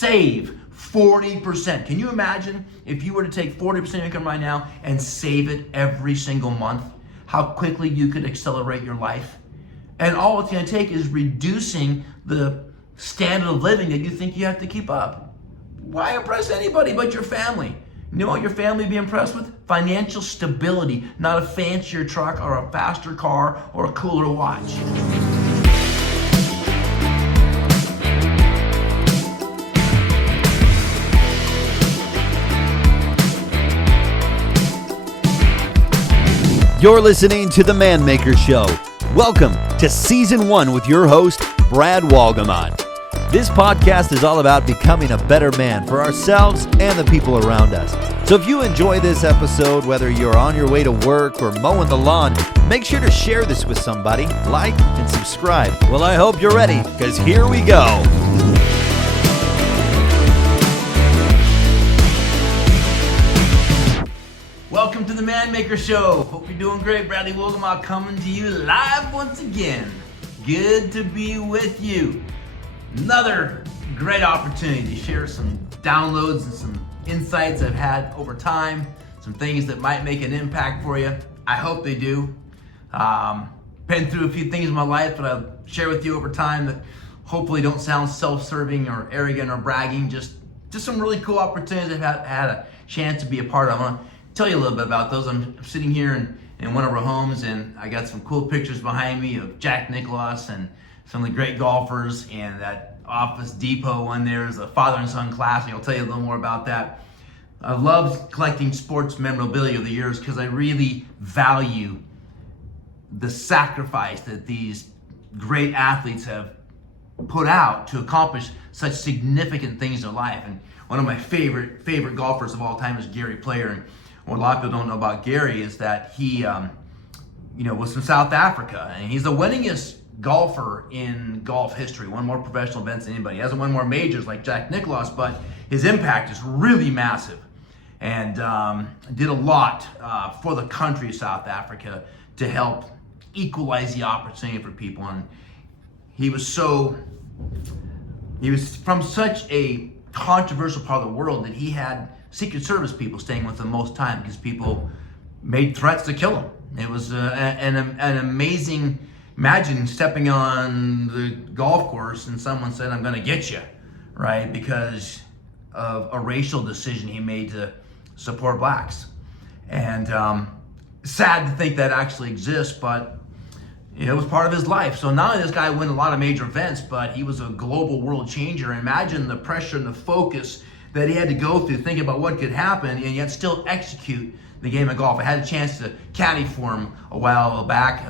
save 40%. Can you imagine if you were to take 40% of your income right now and save it every single month? How quickly you could accelerate your life? And all it's going to take is reducing the standard of living that you think you have to keep up. Why impress anybody but your family? You know what your family be impressed with? Financial stability, not a fancier truck or a faster car or a cooler watch. You're listening to The Man Maker Show. Welcome to Season 1 with your host, Brad Walgamon. This podcast is all about becoming a better man for ourselves and the people around us. So if you enjoy this episode, whether you're on your way to work or mowing the lawn, make sure to share this with somebody, like, and subscribe. Well, I hope you're ready, because here we go. Welcome to the Man Maker Show. Hope you're doing great. Bradley Wilgamot coming to you live once again. Good to be with you. Another great opportunity to share some downloads and some insights I've had over time. Some things that might make an impact for you. I hope they do. Been through a few things in my life that I'll share with you over time that hopefully don't sound self-serving or arrogant or bragging. Just some really cool opportunities I've had a chance to be a part of. I want to tell you a little bit about those. I'm sitting here in one of our homes, and I got some cool pictures behind me of Jack Nicklaus and some of the great golfers, and that Office Depot one there is a father and son classic. I'll tell you a little more about that. I've loved collecting sports memorabilia over the years because I really value the sacrifice that these great athletes have put out to accomplish such significant things in their life. And one of my favorite golfers of all time is Gary Player. And what a lot of people don't know about Gary is that he was from South Africa, and he's the winningest golfer in golf history. Won more professional events than anybody. He hasn't won more majors like Jack Nicklaus, but his impact is really massive, and did a lot for the country of South Africa to help equalize the opportunity for people. And he was from such a controversial part of the world that he had Secret Service people staying with him most time because people made threats to kill him. It was an amazing. Imagine stepping on the golf course and someone said, "I'm going to get you," right? Because of a racial decision he made to support blacks. And sad to think that actually exists, but it was part of his life. So not only this guy won a lot of major events, but he was a global world changer. Imagine the pressure and the focus that he had to go through thinking about what could happen and yet still execute the game of golf. I had a chance to caddy for him a while back,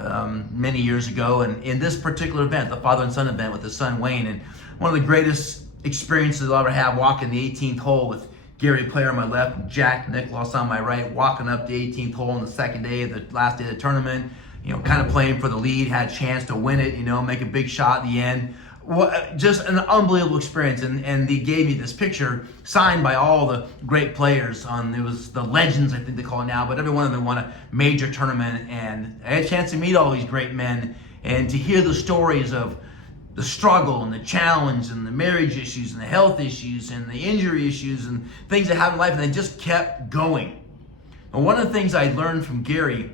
many years ago, and in this particular event, the father and son event with his son Wayne, and one of the greatest experiences I'll ever have, walking the 18th hole with Gary Player on my left and Jack Nicklaus on my right, walking up the 18th hole on the second day of the last day of the tournament, kind of playing for the lead, had a chance to win it, make a big shot at the end. Just an unbelievable experience, and they gave me this picture signed by all the great players. It was the legends, I think they call it now, but every one of them won a major tournament, and I had a chance to meet all these great men and to hear the stories of the struggle and the challenge and the marriage issues and the health issues and the injury issues and things that happen in life, and they just kept going. And one of the things I learned from Gary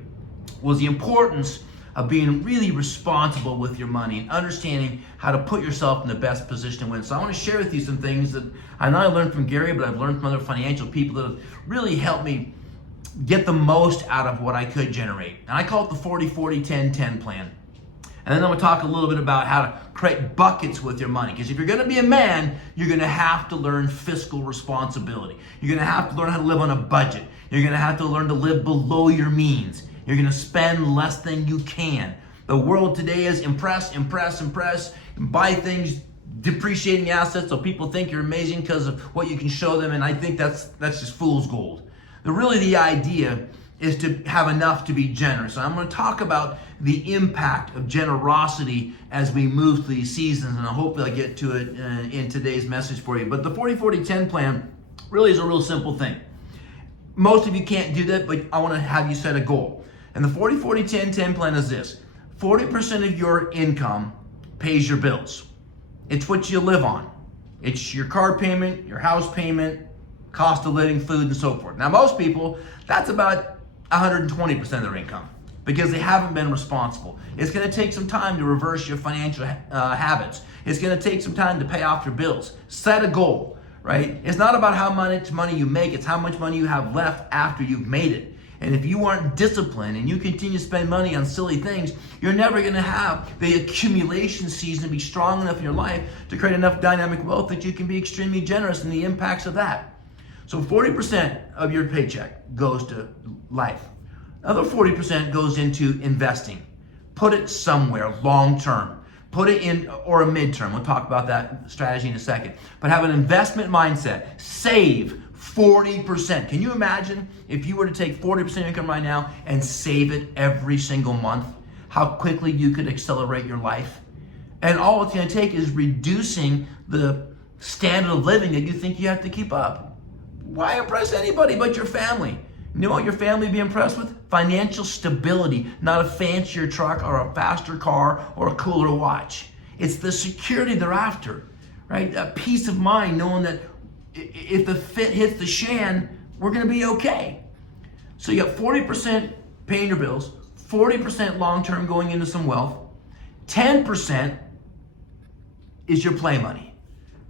was the importance of being really responsible with your money and understanding how to put yourself in the best position to win. So I want to share with you some things that I know I learned from Gary, but I've learned from other financial people that have really helped me get the most out of what I could generate. And I call it the 40-40-10-10 plan. And then I'm going to talk a little bit about how to create buckets with your money. Because if you're going to be a man, you're going to have to learn fiscal responsibility. You're going to have to learn how to live on a budget. You're going to have to learn to live below your means. You're going to spend less than you can. The world today is impress, buy things, depreciating assets so people think you're amazing because of what you can show them, and I think that's just fool's gold. The idea is to have enough to be generous. And I'm going to talk about the impact of generosity as we move through these seasons, and hopefully I'll get to it in today's message for you. But the 40-40-10 plan really is a real simple thing. Most of you can't do that, but I want to have you set a goal. And the 40-40-10-10 plan is this. 40% of your income pays your bills. It's what you live on. It's your car payment, your house payment, cost of living, food, and so forth. Now, most people, that's about 120% of their income because they haven't been responsible. It's going to take some time to reverse your financial habits. It's going to take some time to pay off your bills. Set a goal, right? It's not about how much money you make, it's how much money you have left after you've made it. And if you aren't disciplined and you continue to spend money on silly things, you're never going to have the accumulation season be strong enough in your life to create enough dynamic wealth that you can be extremely generous in the impacts of that. So 40% of your paycheck goes to life. Another 40% goes into investing. Put it somewhere long term. Put it in, or a midterm. We'll talk about that strategy in a second. But have an investment mindset. Save 40%. Can you imagine if you were to take 40% of your income right now and save it every single month? How quickly you could accelerate your life? And all it's going to take is reducing the standard of living that you think you have to keep up. Why impress anybody but your family? You know what your family be impressed with? Financial stability, not a fancier truck or a faster car or a cooler watch. It's the security they're after, right? A peace of mind knowing that if the fit hits the shan, we're going to be okay. So you got 40% paying your bills, 40% long-term going into some wealth, 10% is your play money,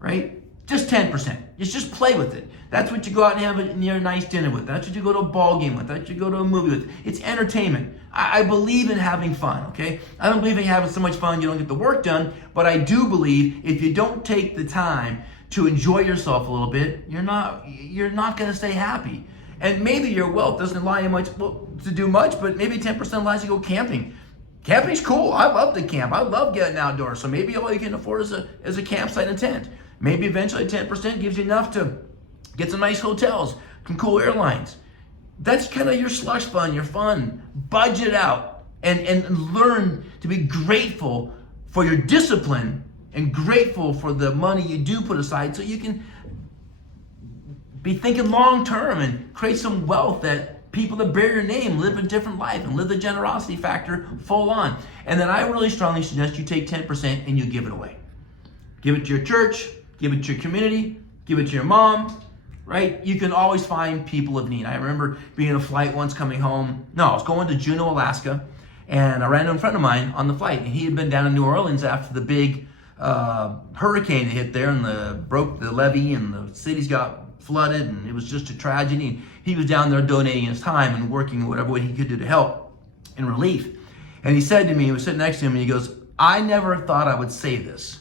right? Just 10%. Just play with it. That's what you go out and have a nice dinner with. That's what you go to a ball game with. That's what you go to a movie with. It's entertainment. I believe in having fun, okay? I don't believe in having so much fun you don't get the work done, but I do believe if you don't take the time to enjoy yourself a little bit, you're not going to stay happy. And maybe your wealth doesn't allow you much to do much, but maybe 10% allows you to go camping. Camping's cool. I love to camp. I love getting outdoors. So maybe all you can afford is a campsite and a tent. Maybe eventually 10% gives you enough to get some nice hotels, some cool airlines. That's kind of your slush fund, your fun. Budget out and learn to be grateful for your discipline and grateful for the money you do put aside so you can be thinking long term and create some wealth that people that bear your name live a different life and live the generosity factor full on. And then I really strongly suggest you take 10% and you give it away. Give it to your church, give it to your community, give it to your mom, right? You can always find people of need. I remember being on a flight once coming home. No, I was going to Juneau, Alaska, and I ran into a friend of mine on the flight, and he had been down in New Orleans after the big hurricane that hit there and broke the levee and the cities got flooded and it was just a tragedy. And he was down there donating his time and working whatever way he could do to help in relief. And he said to me, he was sitting next to him, and he goes, I never thought I would say this,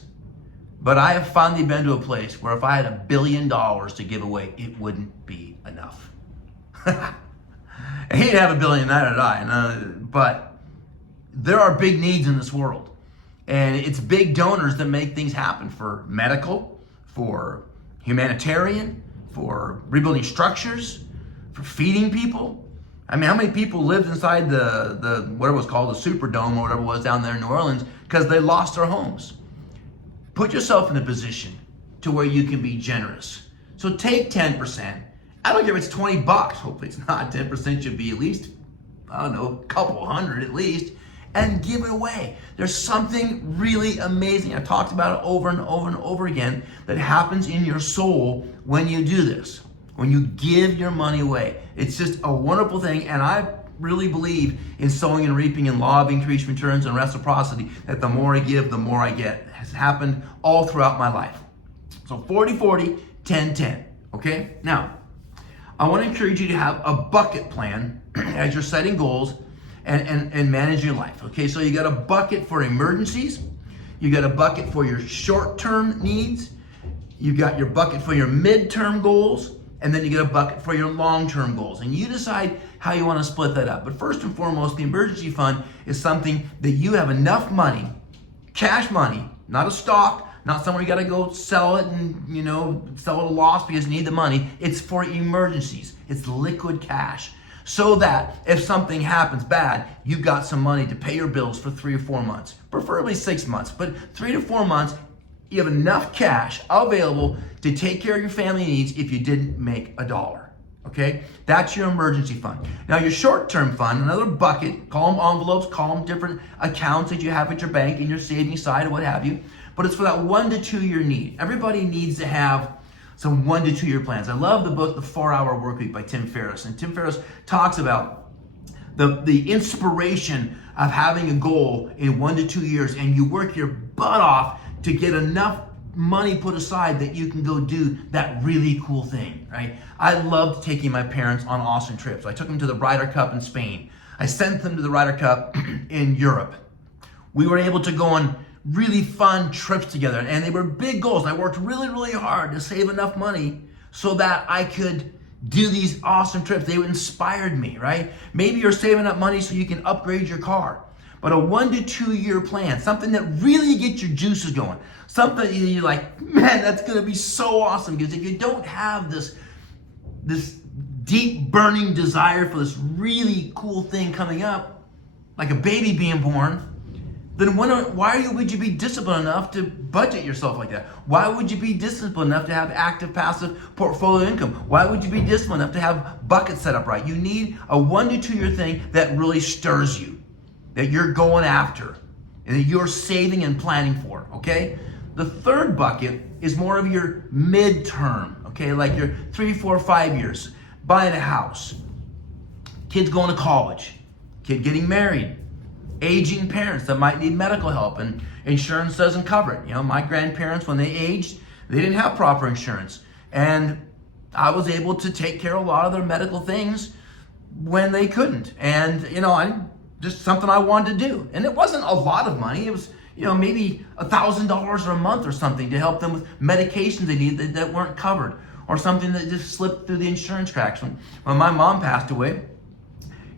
but I have finally been to a place where if I had $1 billion to give away, it wouldn't be enough. And he didn't have $1 billion, neither did I. But there are big needs in this world. And it's big donors that make things happen for medical, for humanitarian, for rebuilding structures, for feeding people. I mean, how many people lived inside the whatever it was called, the Superdome or whatever it was down there in New Orleans because they lost their homes? Put yourself in a position to where you can be generous. So take 10%. I don't care if it's $20. Hopefully it's not. 10% should be at least, I don't know, a couple hundred at least, and give it away. There's something really amazing. I've talked about it over and over and over again that happens in your soul when you do this, when you give your money away. It's just a wonderful thing, and I really believe in sowing and reaping and law of increased returns and reciprocity, that the more I give, the more I get. It has happened all throughout my life. So 40-40, 10-10, okay? Now, I want to encourage you to have a bucket plan as you're setting goals and manage your life, okay? So you got a bucket for emergencies, you got a bucket for your short-term needs, you got your bucket for your midterm goals, and then you get a bucket for your long-term goals. And you decide how you want to split that up. But first and foremost, the emergency fund is something that you have enough money, cash money, not a stock, not somewhere you got to go sell it and, sell it at a loss because you need the money. It's for emergencies. It's liquid cash. So that if something happens bad, you've got some money to pay your bills for 3 or 4 months, preferably 6 months, but 3 to 4 months, you have enough cash available to take care of your family needs if you didn't make $1, okay? That's your emergency fund. Now your short-term fund, another bucket, call them envelopes, call them different accounts that you have at your bank and your savings side or what have you, but it's for that 1 to 2 year need. Everybody needs to have some 1 to 2 year plans. I love the book, The 4-Hour Workweek by Tim Ferriss. And Tim Ferriss talks about the inspiration of having a goal in 1 to 2 years, and you work your butt off to get enough money put aside that you can go do that really cool thing, right? I loved taking my parents on awesome trips. I took them to the Ryder Cup in Spain. I sent them to the Ryder Cup in Europe. We were able to go on really fun trips together, and they were big goals. I worked really, really hard to save enough money so that I could do these awesome trips. They inspired me, right? Maybe you're saving up money so you can upgrade your car. But a 1 to 2 year plan, something that really gets your juices going, something you're like, man, that's gonna be so awesome. Because if you don't have this deep burning desire for this really cool thing coming up, like a baby being born, then why would you be disciplined enough to budget yourself like that? Why would you be disciplined enough to have active, passive portfolio income? Why would you be disciplined enough to have buckets set up right? You need a 1 to 2 year thing that really stirs you, that you're going after, and that you're saving and planning for, okay? The third bucket is more of your midterm, okay? Like your 3, 4, 5 years, buying a house, kids going to college, kid getting married, aging parents that might need medical help and insurance doesn't cover it. You know, my grandparents, when they aged, they didn't have proper insurance. And I was able to take care of a lot of their medical things when they couldn't. And, you know, I just something I wanted to do. And it wasn't a lot of money. It was, you know, maybe $1,000 a month or something to help them with medications they needed that weren't covered, or something that just slipped through the insurance cracks. When my mom passed away,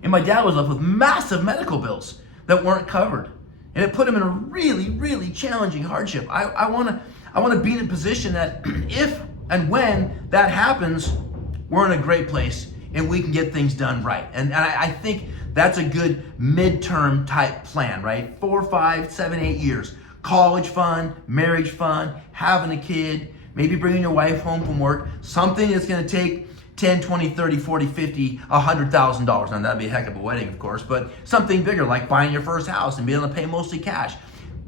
and my dad was left with massive medical bills that weren't covered. And it put him in a really, really challenging hardship. I want to be in a position that if and when that happens, we're in a great place and we can get things done right. And I think that's a good midterm type plan, right? 4, 5, 7, 8 years. College fund, marriage fund, having a kid, maybe bringing your wife home from work, something that's going to take 10, 20, 30, 40, 50, $100,000. Now that'd be a heck of a wedding, of course, but something bigger like buying your first house and being able to pay mostly cash.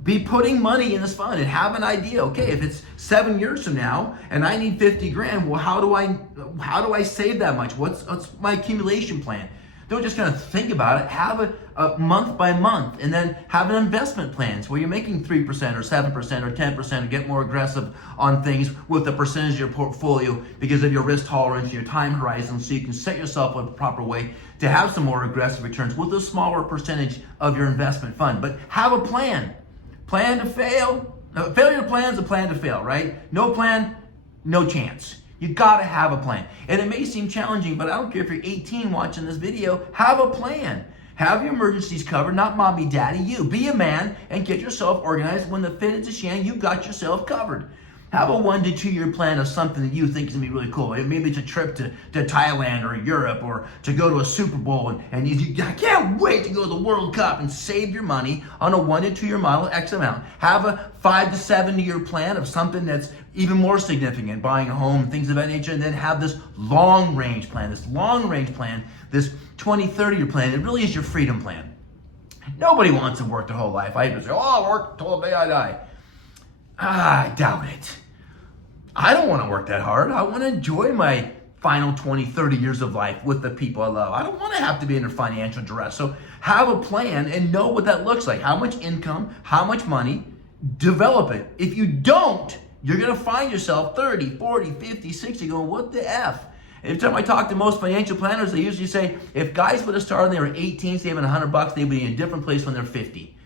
Be putting money in this fund and have an idea. Okay, if it's 7 years from now and I need 50 grand, well, how do I save that much? What's my accumulation plan? Don't just kind of think about it. Have a month by month, and then have an investment plans where you're making 3% or 7% or 10%, and get more aggressive on things with the percentage of your portfolio because of your risk tolerance and your time horizon, so you can set yourself up a proper way to have some more aggressive returns with a smaller percentage of your investment fund. But have a plan. Plan to fail. Failure plan is a plan to fail, right? No plan, no chance. You gotta have a plan. And it may seem challenging, but I don't care if you're 18 watching this video, have a plan. Have your emergencies covered, not mommy, daddy, you. Be a man and get yourself organized. When the fit is a shan, you got yourself covered. Have a 1 to 2 year plan of something that you think is gonna be really cool. Maybe it's a trip to Thailand or Europe, or to go to a Super Bowl, and I can't wait to go to the World Cup, and save your money on a 1 to 2 year model, X amount. Have a 5 to 7 year plan of something that's even more significant, buying a home, things of that nature, and then have this long range plan, this 20, 30 year plan. It really is your freedom plan. Nobody wants to work their whole life. I just say, I'll work till the day I die. I doubt it. I don't want to work that hard. I want to enjoy my final 20, 30 years of life with the people I love. I don't want to have to be under financial duress. So have a plan and know what that looks like. How much income, how much money, develop it. If you don't, you're going to find yourself 30, 40, 50, 60 going, what the F? Every time I talk to most financial planners, they usually say, if guys would have started when they were 18, saving $100, they'd be in a different place when they're 50.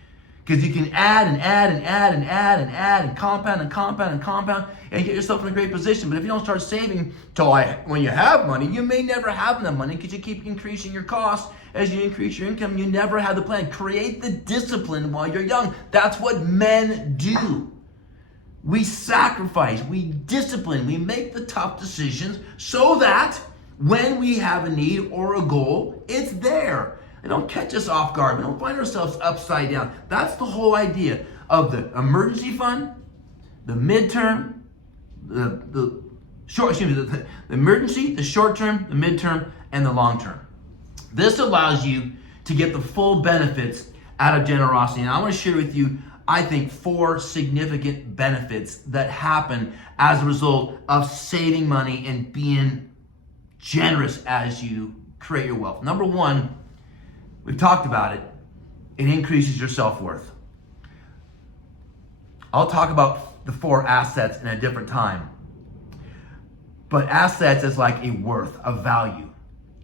Because you can add and compound and get yourself in a great position. But if you don't start saving when you have money, you may never have enough money because you keep increasing your costs as you increase your income. You never have the plan. Create the discipline while you're young. That's what men do. We sacrifice, we discipline, we make the tough decisions so that when we have a need or a goal, it's there. They don't catch us off guard. We don't find ourselves upside down. That's the whole idea of the emergency fund, the midterm, the emergency, the short term, the midterm, and the long term. This allows you to get the full benefits out of generosity. And I want to share with you I think, 4 significant benefits that happen as a result of saving money and being generous as you create your wealth. Number 1, we've talked about it. It increases your self-worth. I'll talk about the 4 assets in a different time. But assets is like a worth, a value.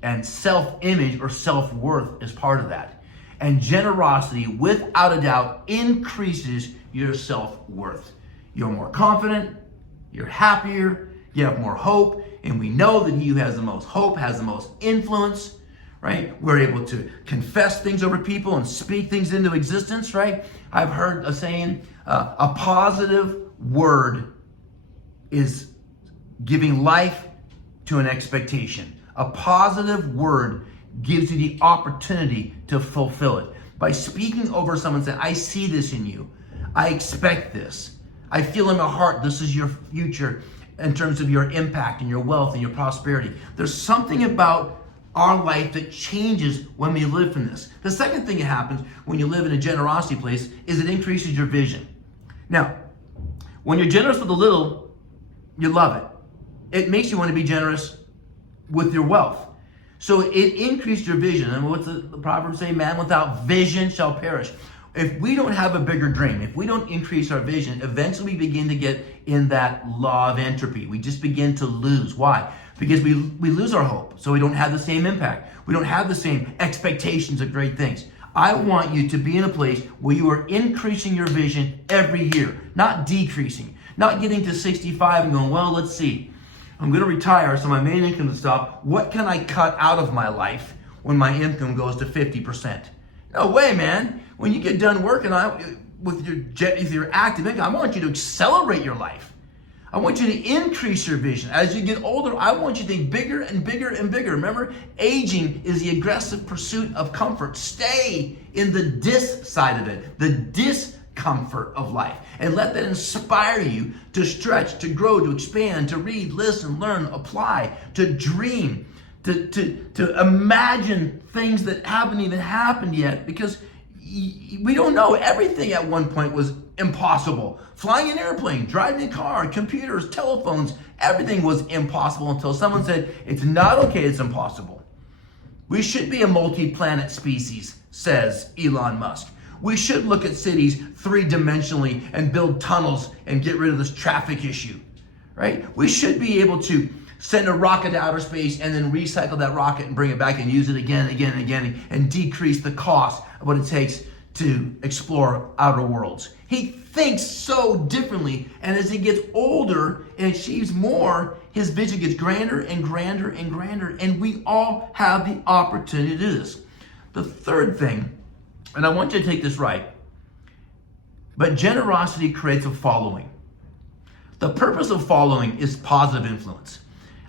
And self-image or self-worth is part of that. And generosity, without a doubt, increases your self-worth. You're more confident, you're happier, you have more hope, and we know that he who has the most hope has the most influence, right? We're able to confess things over people and speak things into existence, right? I've heard a saying, a positive word is giving life to an expectation. A positive word gives you the opportunity to fulfill it. By speaking over someone saying, I see this in you. I expect this. I feel in my heart this is your future in terms of your impact and your wealth and your prosperity. There's something about our life that changes when we live from this. The second thing that happens when you live in a generosity place is it increases your vision. Now, when you're generous with a little, you love it. It makes you want to be generous with your wealth. So it increased your vision. And what's the Proverbs say? Man without vision shall perish. If we don't have a bigger dream, if we don't increase our vision, eventually we begin to get in that law of entropy. We just begin to lose. Why? Because we lose our hope. So we don't have the same impact. We don't have the same expectations of great things. I want you to be in a place where you are increasing your vision every year, not decreasing, not getting to 65 and going, well, let's see. I'm going to retire, so my main income will stop. What can I cut out of my life when my income goes to 50%? No way, man. When you get done working with your active income, I want you to accelerate your life. I want you to increase your vision. As you get older, I want you to think bigger and bigger and bigger. Remember, aging is the aggressive pursuit of comfort. Stay in the dis side of it, the discomfort of life, and let that inspire you to stretch, to grow, to expand, to read, listen, learn, apply, to dream, to imagine things that haven't even happened yet, because we don't know. Everything at one point was impossible. Flying an airplane, driving a car, computers, telephones, everything was impossible until someone said, it's not okay, it's impossible. We should be a multi-planet species, says Elon Musk. We should look at cities 3-dimensionally and build tunnels and get rid of this traffic issue, right? We should be able to send a rocket to outer space and then recycle that rocket and bring it back and use it again and again and again and decrease the cost of what it takes to explore outer worlds. He thinks so differently, and as he gets older and achieves more, his vision gets grander and grander and grander, and we all have the opportunity to do this. The third thing, and I want you to take this right, but generosity creates a following. The purpose of following is positive influence.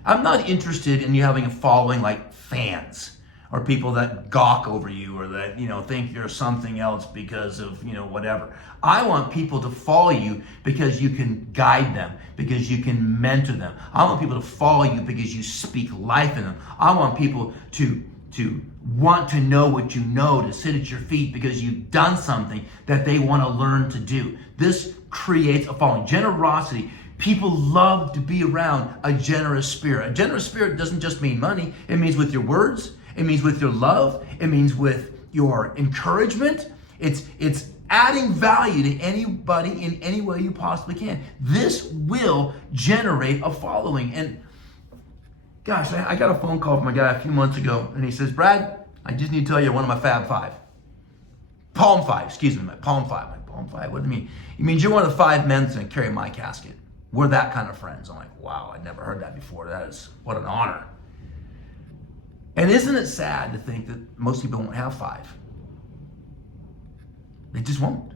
I'm not interested in you having a following like fans or people that gawk over you or that, think you're something else because of, whatever. I want people to follow you because you can guide them, because you can mentor them. I want people to follow you because you speak life in them. I want people to want to know what you know, to sit at your feet because you've done something that they want to learn to do. This creates a following. Generosity. People love to be around a generous spirit. A generous spirit doesn't just mean money. It means with your words. It means with your love. It means with your encouragement. It's adding value to anybody in any way you possibly can. This will generate a following. And gosh, I got a phone call from a guy a few months ago, and he says, Brad, I just need to tell you one of my Fab Five. Palm Five, excuse me, my Palm Five. My Palm Five, what do you mean? He means you're one of the 5 men that's going to carry my casket. We're that kind of friends. I'm like, wow, I'd never heard that before. What an honor. And isn't it sad to think that most people won't have 5? They just won't.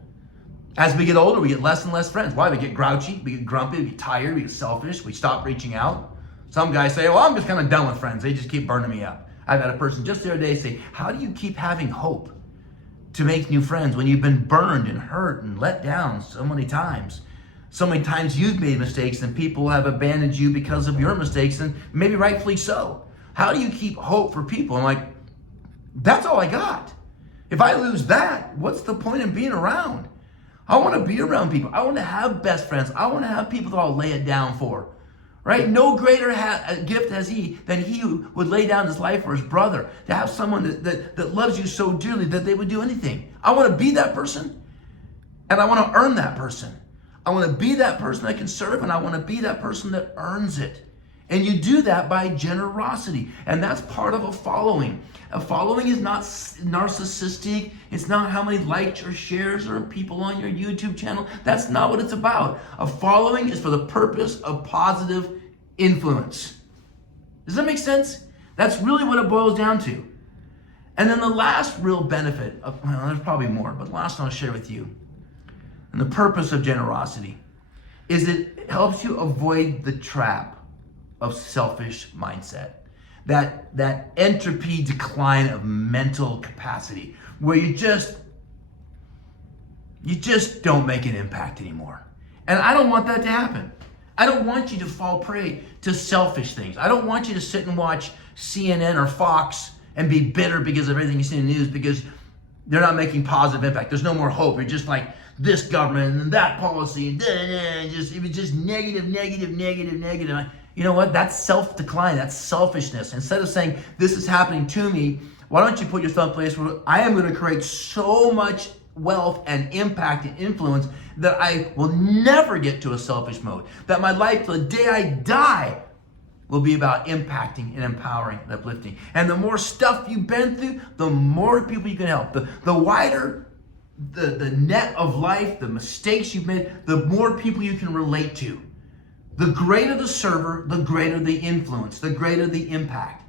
As we get older, we get less and less friends. Why? We get grouchy, we get grumpy, we get tired, we get selfish, we stop reaching out. Some guys say, well, I'm just kind of done with friends. They just keep burning me up. I've had a person just the other day say, how do you keep having hope to make new friends when you've been burned and hurt and let down so many times? So many times you've made mistakes and people have abandoned you because of your mistakes, and maybe rightfully so. How do you keep hope for people? I'm like, that's all I got. If I lose that, what's the point in being around? I want to be around people. I want to have best friends. I want to have people that I'll lay it down for. Right? No greater gift has he than he who would lay down his life for his brother. To have someone that loves you so dearly that they would do anything. I want to be that person, and I want to earn that person. I want to be that person that can serve, and I want to be that person that earns it. And you do that by generosity. And that's part of a following. A following is not narcissistic. It's not how many likes or shares or people on your YouTube channel. That's not what it's about. A following is for the purpose of positive influence. Does that make sense? That's really what it boils down to. And then the last real benefit, there's probably more, but the last one I'll share with you. And the purpose of generosity is it helps you avoid the trap of selfish mindset. That entropy decline of mental capacity where you just don't make an impact anymore. And I don't want that to happen. I don't want you to fall prey to selfish things. I don't want you to sit and watch CNN or Fox and be bitter because of everything you see in the news because they're not making positive impact. There's no more hope. You're just like this government and that policy and it was just negative. You know what? That's self-decline. That's selfishness. Instead of saying, this is happening to me, why don't you put yourself in a place where I am going to create so much wealth and impact and influence that I will never get to a selfish mode. That my life, till the day I die, will be about impacting and empowering and uplifting. And the more stuff you've been through, the more people you can help. The wider the net of life, the mistakes you've made, the more people you can relate to. The greater the server, the greater the influence, the greater the impact.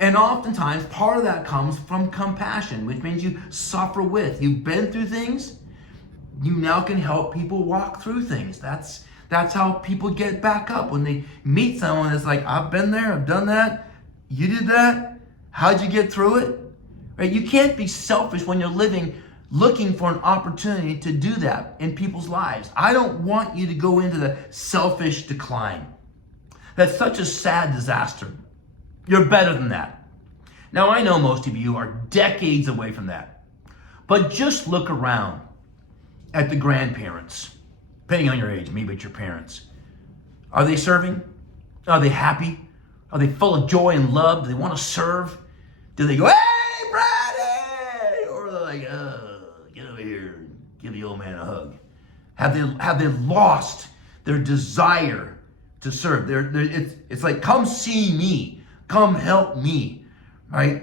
And oftentimes, part of that comes from compassion, which means you suffer with. You've been through things, you now can help people walk through things. That's how people get back up when they meet someone that's like, I've been there, I've done that, you did that, how'd you get through it? Right? You can't be selfish when you're looking for an opportunity to do that in people's lives. I don't want you to go into the selfish decline. That's such a sad disaster. You're better than that. Now, I know most of you are decades away from that. But just look around at the grandparents, depending on your age, maybe it's your parents. Are they serving? Are they happy? Are they full of joy and love? Do they want to serve? Do they go, hey, Brady? Or are they like, get over here and give the old man a hug? Have they lost their desire to serve? It's like, come see me. Come help me, right?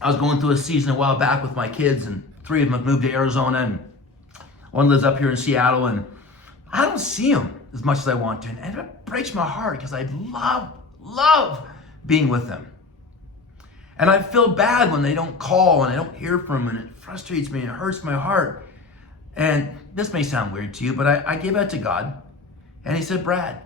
I was going through a season a while back with my kids, and 3 of them have moved to Arizona, and one lives up here in Seattle, and I don't see them as much as I want to. And it breaks my heart because I love being with them. And I feel bad when they don't call and I don't hear from them, and it frustrates me and it hurts my heart. And this may sound weird to you, but I gave that to God. And he said, Brad,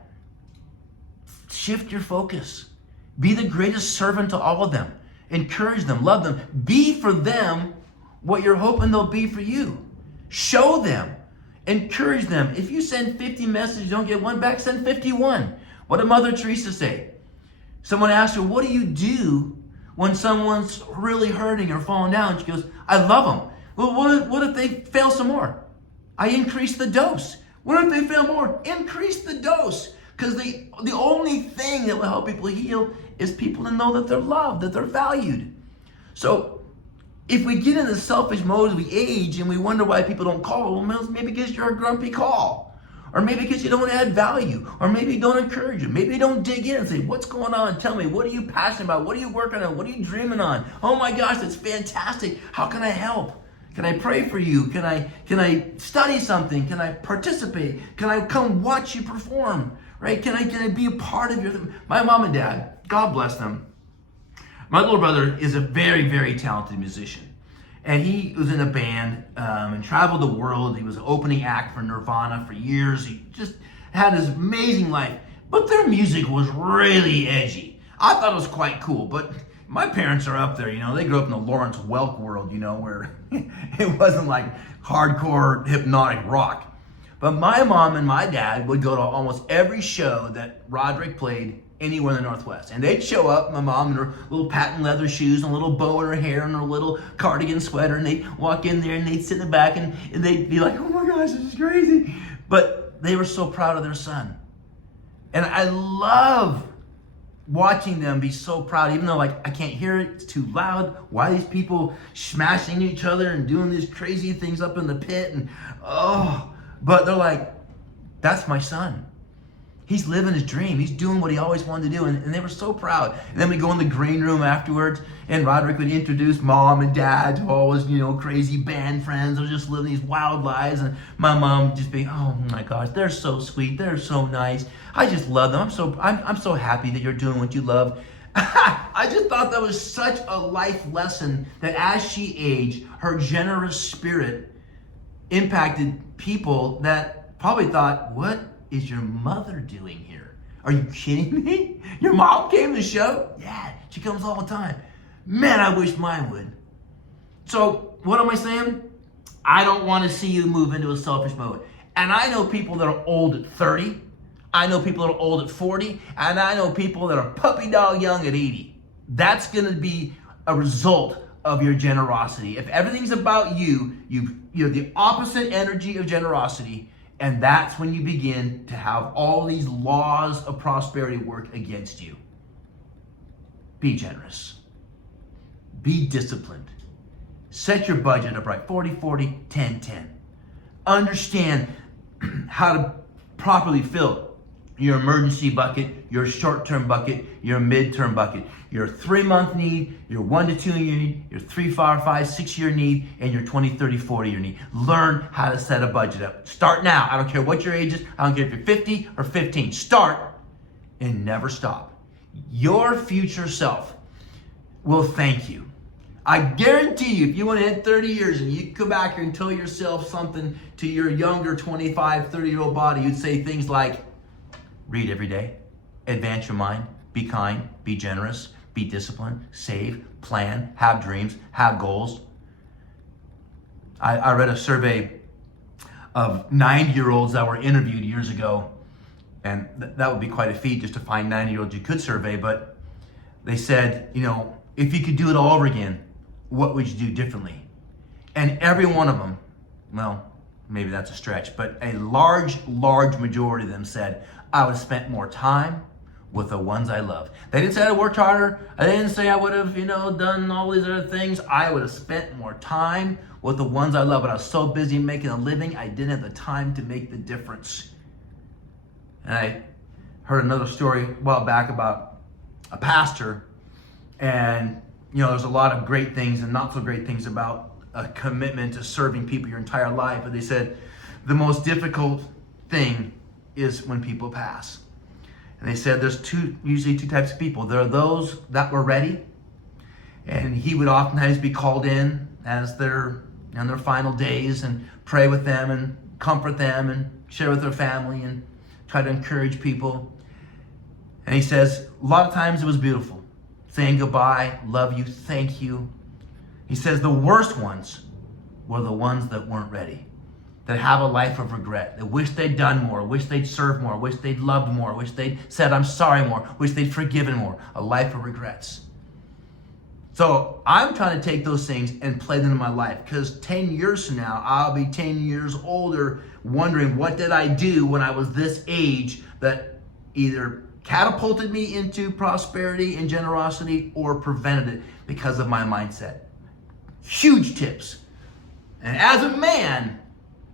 shift your focus. Be the greatest servant to all of them. Encourage them, love them. Be for them what you're hoping they'll be for you. Show them. Encourage them. If you send 50 messages, you don't get one back, send 51. What did Mother Teresa say? Someone asked her, what do you do when someone's really hurting or falling down? She goes, I love them. Well, what if they fail some more? I increase the dose. What if they fail more? Increase the dose. Because the only thing that will help people heal is people to know that they're loved, that they're valued. So if we get into selfish mode as we age and we wonder why people don't call, well, maybe because you're a grumpy call. Or maybe because you don't add value. Or maybe you don't encourage them. Maybe you don't dig in and say, what's going on? Tell me, what are you passionate about? What are you working on? What are you dreaming on? Oh my gosh, that's fantastic. How can I help? Can I pray for you? Can I study something? Can I participate? Can I come watch you perform? Right? Can I be a part of your... My mom and dad, God bless them. My little brother is a very, very talented musician. And he was in a band and traveled the world. He was an opening act for Nirvana for years. He just had this amazing life. But their music was really edgy. I thought it was quite cool. But my parents are up there, they grew up in the Lawrence Welk world, where it wasn't like hardcore hypnotic rock. But my mom and my dad would go to almost every show that Roderick played anywhere in the Northwest. And they'd show up, my mom in her little patent leather shoes and a little bow in her hair and her little cardigan sweater, and they'd walk in there and they'd sit in the back and they'd be like, oh my gosh, this is crazy. But they were so proud of their son. And I love watching them be so proud, even though like I can't hear it, it's too loud. Why are these people smashing each other and doing these crazy things up in the pit? And but they're like, that's my son. He's living his dream. He's doing what he always wanted to do. And they were so proud. And then we go in the green room afterwards, and Roderick would introduce mom and dad to all his, crazy band friends. They're just living these wild lives. And my mom would just be, oh my gosh, they're so sweet. They're so nice. I just love them. I'm so happy that you're doing what you love. I just thought that was such a life lesson, that as she aged, her generous spirit impacted people that probably thought, what is your mother doing here? Are you kidding me? Your mom came to the show? Yeah, she comes all the time. Man, I wish mine would. So what am I saying? I don't want to see you move into a selfish mode. And I know people that are old at 30. I know people that are old at 40. And I know people that are puppy dog young at 80. That's going to be a result of your generosity. If everything's about you, you're the opposite energy of generosity. And that's when you begin to have all these laws of prosperity work against you. Be generous. Be disciplined. Set your budget up right. 40, 40, 10, 10. Understand how to properly fill your emergency bucket, your short-term bucket, your mid-term bucket, your 3-month need, your 1 to 2 year need, your 3, 4, 5, 6 year need, and your 20, 30, 40 year need. Learn how to set a budget up. Start now. I don't care what your age is. I don't care if you're 50 or 15. Start and never stop. Your future self will thank you. I guarantee you, if you want to hit 30 years and you come back here and tell yourself something to your younger 25, 30-year-old body, you'd say things like, read every day, advance your mind, be kind, be generous, be disciplined, save, plan, have dreams, have goals. I read a survey of 90-year-olds that were interviewed years ago, and that would be quite a feat just to find 90-year-olds you could survey, but they said, if you could do it all over again, what would you do differently? And every one of them, well, maybe that's a stretch, but a large majority of them said, I would have spent more time with the ones I love. They didn't say I worked harder. I didn't say I would have, done all these other things. I would have spent more time with the ones I love, but I was so busy making a living, I didn't have the time to make the difference. And I heard another story a while back about a pastor, and there's a lot of great things and not so great things about a commitment to serving people your entire life. But they said the most difficult thing is when people pass. And they said there's usually two types of people. There are those that were ready, and he would oftentimes be called in as they're in their final days and pray with them and comfort them and share with their family and try to encourage people. And he says a lot of times it was beautiful. Saying goodbye, love you, thank you. He says the worst ones were the ones that weren't ready, that have a life of regret, that wish they'd done more, wish they'd served more, wish they'd loved more, wish they'd said I'm sorry more, wish they'd forgiven more, a life of regrets. So I'm trying to take those things and play them in my life, because 10 years from now, I'll be 10 years older wondering what did I do when I was this age that either catapulted me into prosperity and generosity or prevented it because of my mindset. Huge tips. And as a man,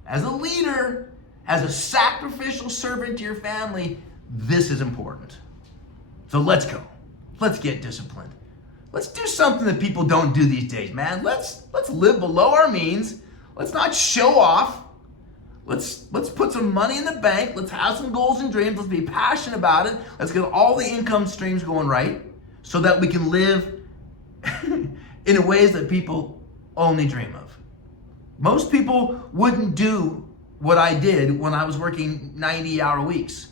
as a leader, as a sacrificial servant to your family, this is important. So let's go. Let's get disciplined. Let's do something that people don't do these days, man. Let's live below our means. Let's not show off. Let's put some money in the bank. Let's have some goals and dreams. Let's be passionate about it. Let's get all the income streams going right so that we can live in ways that people only dream of. Most people wouldn't do what I did when I was working 90-hour weeks.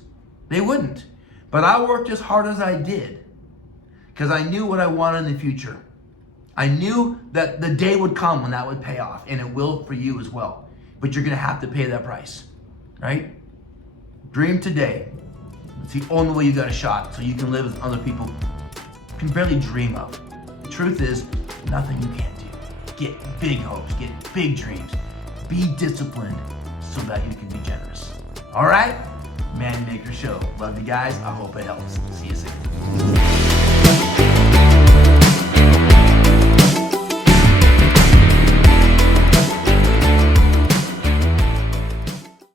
They wouldn't. But I worked as hard as I did because I knew what I wanted in the future. I knew that the day would come when that would pay off, and it will for you as well. But you're going to have to pay that price, right? Dream today. It's the only way you got a shot, so you can live as other people can barely dream of. The truth is, nothing you can't do. Get big hopes, get big dreams. Be disciplined. so that you can be generous. All right? Man Maker Show. Love you guys. I hope it helps. See you soon.